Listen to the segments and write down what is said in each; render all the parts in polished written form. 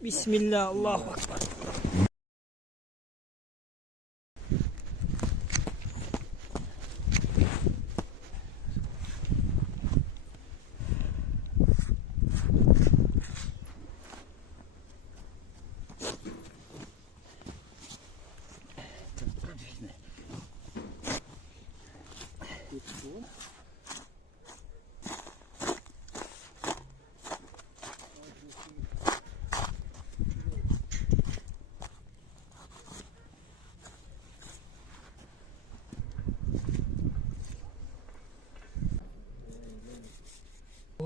Bismillah, Allahu Akbar.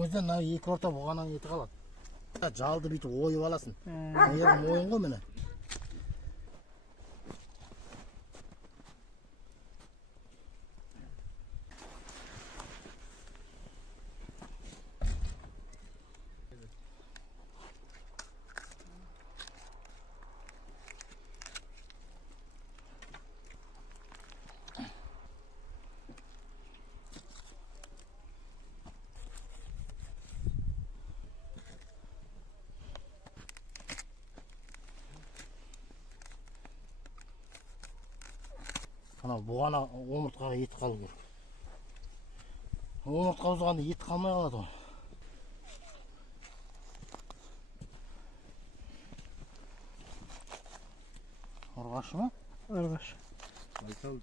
Өзden екі орта болғаннан еті қалады. Жалды бүйтіп ойып аласың. Аяғым ойын ғой міне. Ана бұғана омыртқаға ет қалу керек. Омыртқа бұзғанда ет қалмай қалады ғой. Ұрғашы ма? Ұрғашы. Айтал.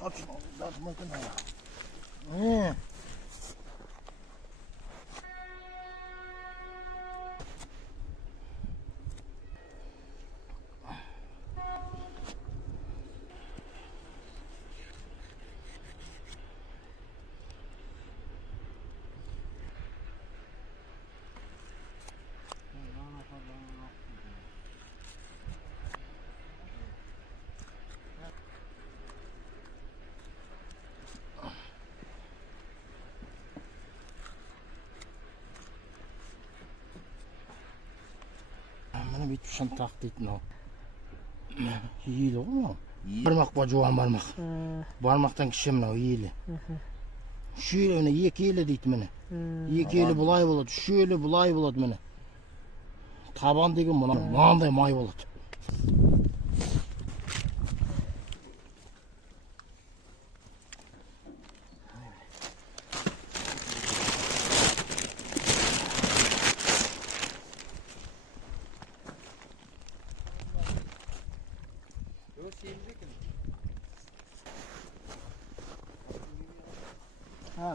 Точно, датмайтын ана. Мені бүйтіп шынтақ дейтін ау. Иілі ғой мынау. Бармақ ба жуан бармақ. Бармақтан кіші мынау иілі. Үш елі міне екі елі дейді міне. Екі елі бұлай болады, үш елі бұлай болады міне. Табан деген мынандай май болады. Ha.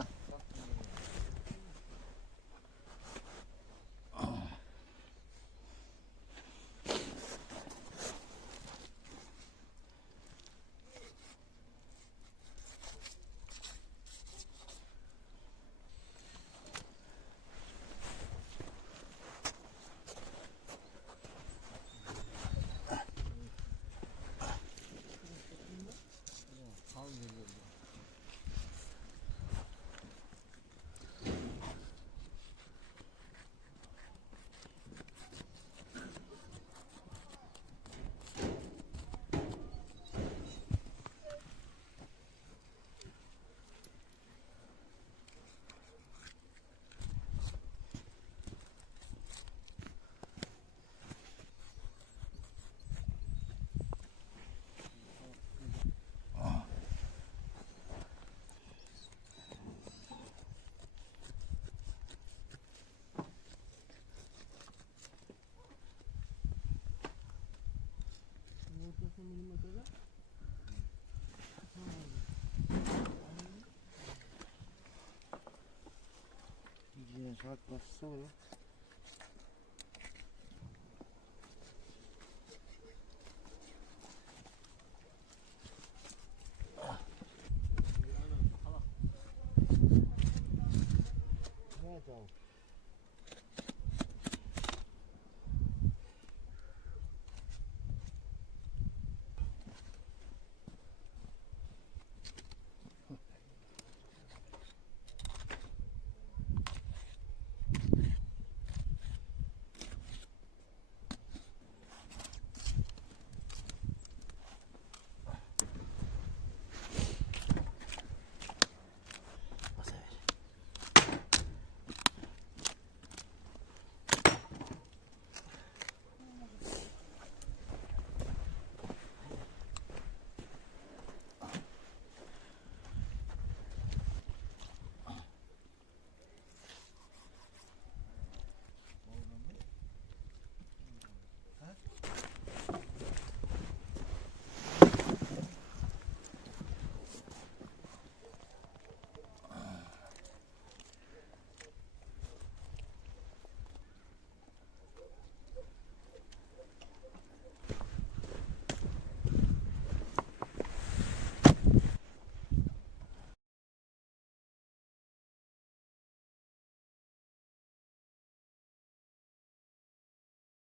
Saat bassa olur.